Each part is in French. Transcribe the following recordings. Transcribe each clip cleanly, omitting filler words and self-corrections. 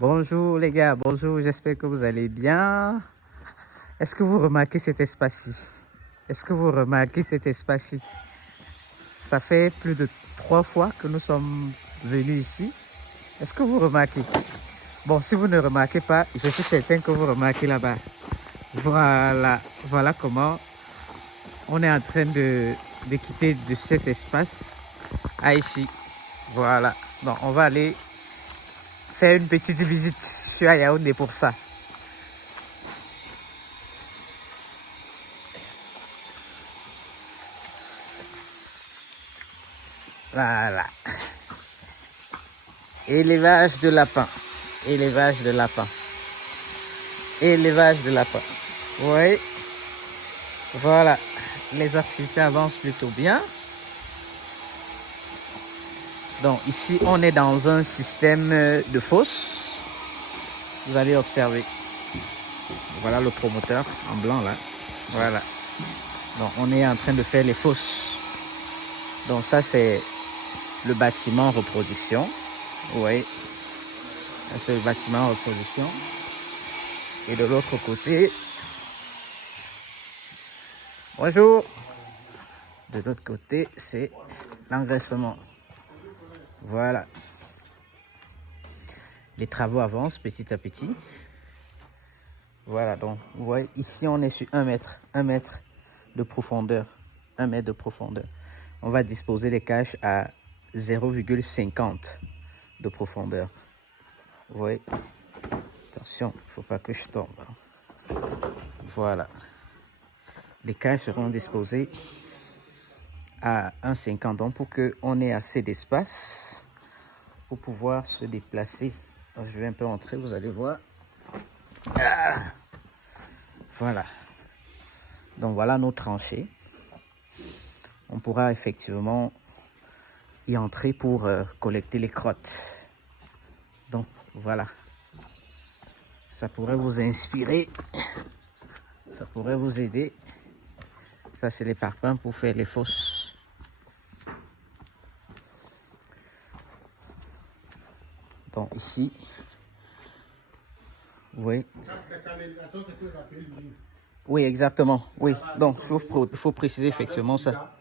Bonjour les gars, bonjour, j'espère que vous allez bien. Est-ce que vous remarquez cet espace-ci? Est-ce que vous remarquez cet espace-ci? Ça fait plus de 3 fois que nous sommes venus ici. Est-ce que vous remarquez? Bon, si vous ne remarquez pas, je suis certain que vous remarquez là-bas. Voilà, voilà comment on est en train de quitter de cet espace à ici. Voilà, donc on va aller faire une petite visite. Je suis à Yaoundé pour ça. Voilà. Élevage de lapin. Élevage de lapin. Élevage de lapin. Oui. Voilà. Les activités avancent plutôt bien. Donc ici, on est dans un système de fosse. Vous allez observer. Voilà le promoteur en blanc là. Voilà. Donc on est en train de faire les fosses. Donc ça c'est le bâtiment reproduction. Oui. C'est le bâtiment reproduction. Et de l'autre côté, bonjour. De l'autre côté, c'est l'engraissement. Voilà. Les travaux avancent petit à petit. Voilà, donc vous voyez, ici on est sur 1 mètre de profondeur. 1 mètre de profondeur. On va disposer les cages à 0,50 de profondeur. Vous voyez? Attention, il ne faut pas que je tombe. Voilà. Les cages seront disposées à 1,50 donc pour qu'on ait assez d'espace pour pouvoir se déplacer. Alors, je vais un peu entrer, vous allez voir. Ah, voilà. Donc voilà nos tranchées. On pourra effectivement y entrer pour collecter les crottes. Donc voilà. Ça pourrait vous inspirer. Ça pourrait vous aider. Ça c'est les parpaings pour faire les fosses. Donc ici, vous voyez. Oui, exactement. Oui. Donc il faut préciser effectivement ça.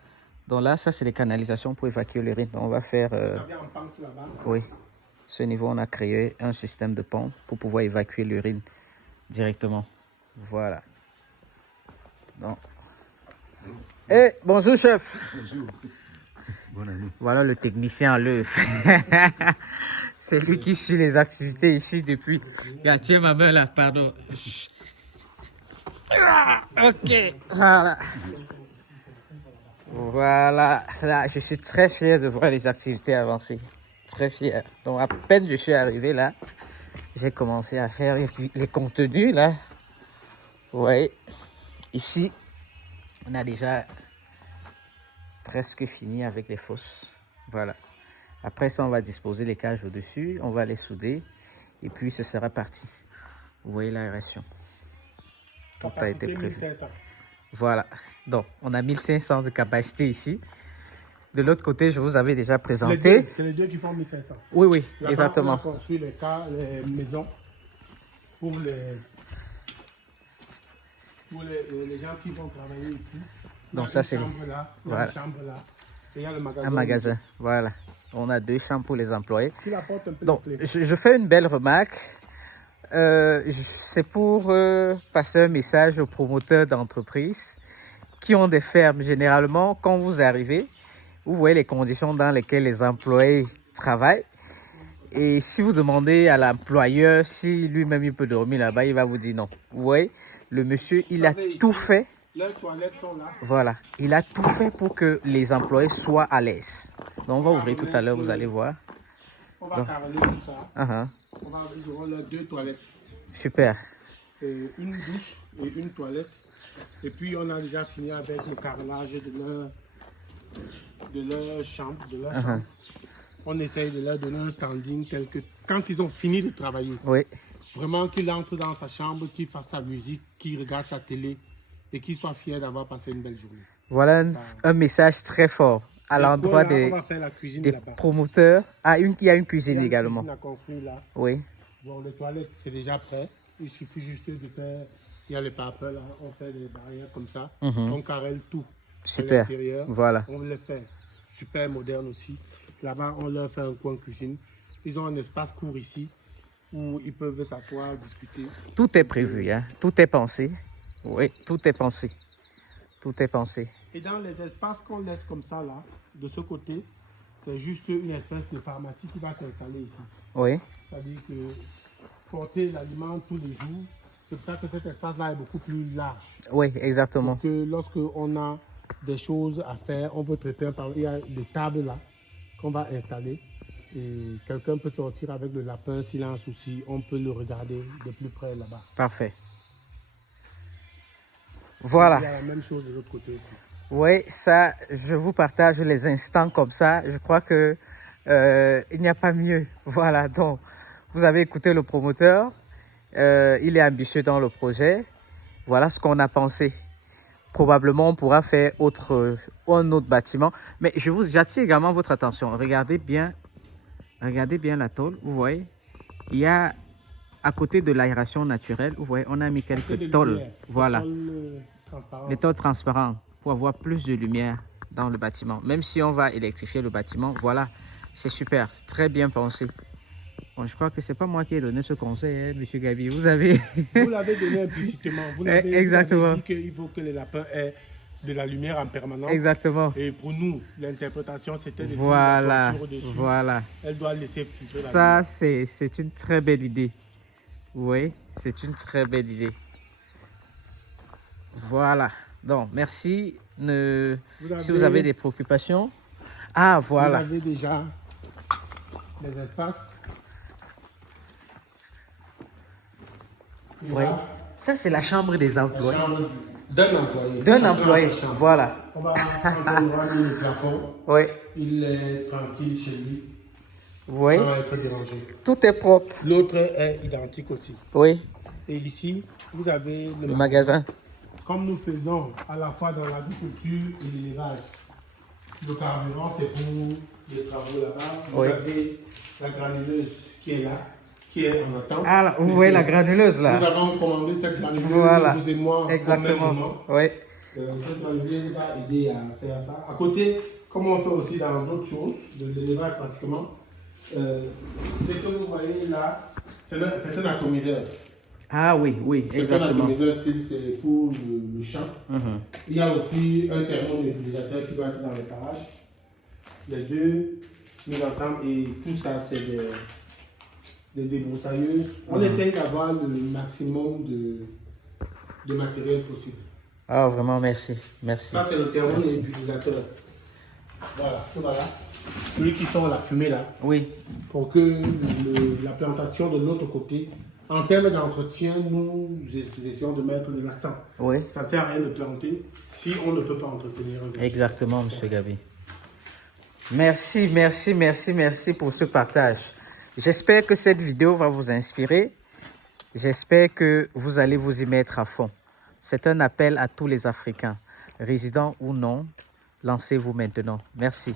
Donc là, ça c'est les canalisations pour évacuer l'urine. On va faire. Oui. Ce niveau, on a créé un système de pompe pour pouvoir évacuer l'urine directement. Voilà. Donc. Eh, bonjour chef. Bonjour. Bonne année. Voilà le technicien à l'œuvre. C'est lui qui suit les activités ici depuis. Regarde, tiens ma main là, pardon. Ok, voilà. Voilà, là, je suis très fier de voir les activités avancer. Très fier. Donc à peine je suis arrivé là, j'ai commencé à faire les contenus là. Vous voyez, ici, on a déjà presque fini avec les fosses. Voilà. Après ça, on va disposer les cages au-dessus, on va les souder et puis ce sera parti. Vous voyez l'aération. Tout a été prévu. 1500. Voilà. Donc, on a 1500 de capacité ici. De l'autre côté, je vous avais déjà présenté. C'est les deux qui font 1500. Oui, oui, exactement. On a construit les maisons pour les gens qui vont travailler ici. Donc ça, c'est là, voilà. chambre là. Et il y a le magasin. Un magasin, voilà. On a 2 chambres pour les employés. Tu apportes un peu. Donc, je fais une belle remarque. C'est pour passer un message aux promoteurs d'entreprises qui ont des fermes. Généralement, quand vous arrivez, vous voyez les conditions dans lesquelles les employés travaillent. Et si vous demandez à l'employeur si lui-même il peut dormir là-bas, il va vous dire non. Vous voyez, le monsieur, il a tout fait. Leurs toilettes sont là. Voilà, il a tout fait pour que les employés soient à l'aise. Donc, on va ouvrir tout à l'heure, vous allez voir. On va carreler tout ça. On va ouvrir leurs 2 toilettes. Super. Et une douche et une toilette. Et puis, on a déjà fini avec le carrelage de leur chambre. Chambre. On essaye de leur donner un standing tel que quand ils ont fini de travailler. Oui. Vraiment qu'il entre dans sa chambre, qu'il fasse sa musique, qu'il regarde sa télé et qu'il soit fier d'avoir passé une belle journée. Voilà un message très fort à l'endroit des promoteurs. Ah, il y a une cuisine également. Cuisine à construire là. Oui. Bon, les toilettes, c'est déjà prêt. Il suffit juste de faire... Il y a les papels, là. On fait des barrières comme ça. On carrelle tout. Super. À l'intérieur. Voilà. On les fait super moderne aussi. Là-bas, on leur fait un coin cuisine. Ils ont un espace court ici où ils peuvent s'asseoir, discuter. Tout est prévu, hein? Tout est pensé. Oui, tout est pensé. Tout est pensé. Et dans les espaces qu'on laisse comme ça, là, de ce côté, c'est juste une espèce de pharmacie qui va s'installer ici. Oui. C'est-à-dire que porter l'aliment tous les jours, c'est pour ça que cet espace-là est beaucoup plus large. Oui, exactement. Donc, lorsqu'on a des choses à faire, on peut traiter par... Il y a des tables là qu'on va installer. Et quelqu'un peut sortir avec le lapin s'il a un souci. On peut le regarder de plus près là-bas. Parfait. Voilà. Il y a la même chose de l'autre côté aussi. Oui, ça, je vous partage les instants comme ça. Je crois que il n'y a pas mieux. Voilà, donc, vous avez écouté le promoteur. Il est ambitieux dans le projet. Voilà ce qu'on a pensé. Probablement, on pourra faire un autre bâtiment. Mais j'attire également votre attention. Regardez bien la tôle. Vous voyez, il y a à côté de l'aération naturelle, vous voyez, on a mis quelques tôles. Voilà. Les tôles transparentes pour avoir plus de lumière dans le bâtiment. Même si on va électrifier le bâtiment, voilà, c'est super, très bien pensé. Bon, je crois que c'est pas moi qui ai donné ce conseil, hein, Monsieur Gabi. Vous l'avez donné implicitement. Exactement. Vous avez dit qu'il faut que les lapins aient de la lumière en permanence. Exactement. Et pour nous, l'interprétation, c'était de voilà, mettre la toiture dessus. Voilà. Elle doit laisser filtrer la ça, lumière. c'est une très belle idée. Oui, c'est une très belle idée. Voilà. Donc, merci. Si vous avez des préoccupations. Ah, voilà. Vous avez déjà des espaces. Oui. Ça, c'est la chambre des employés. D'un employé. D'un employé, voilà. On va prendre le plafond. Oui. Il est tranquille chez lui. Oui. Sans être dérangé. Tout est propre. L'autre est identique aussi. Oui. Et ici, vous avez le magasin. Comme nous faisons à la fois dans l'agriculture et l'élevage. Le carburant, c'est pour les travaux là-bas. Vous avez la granuleuse qui est là, qui est en attente. Ah, là, vous voyez la granuleuse là. Nous avons commandé cette granuleuse, voilà. vous et moi. Exactement. Oui. Cette granuleuse va aider à faire ça. À côté, comme on fait aussi dans d'autres choses, de l'élevage pratiquement, ce que vous voyez là, c'est un atomiseur. Ah oui, oui, exactement. C'est un atomiseur style, c'est pour le champ. Il y a aussi un thermonébulisateur qui doit être dans les parages. Les deux mis ensemble et tout ça, c'est des débroussailleuses. On essaye d'avoir le maximum de matériel possible. Ah, vraiment, merci. Merci. Ça, c'est le thermonébulisateur. Voilà. Celui qui sort la fumée là. Oui. Pour que la plantation de l'autre côté, en termes d'entretien, nous essayons de mettre de l'accent. Oui. Ça ne sert à rien de planter si on ne peut pas entretenir. Exactement, M. Gabi. Merci, merci, merci, merci pour ce partage. J'espère que cette vidéo va vous inspirer. J'espère que vous allez vous y mettre à fond. C'est un appel à tous les Africains, résidents ou non. Lancez-vous maintenant. Merci.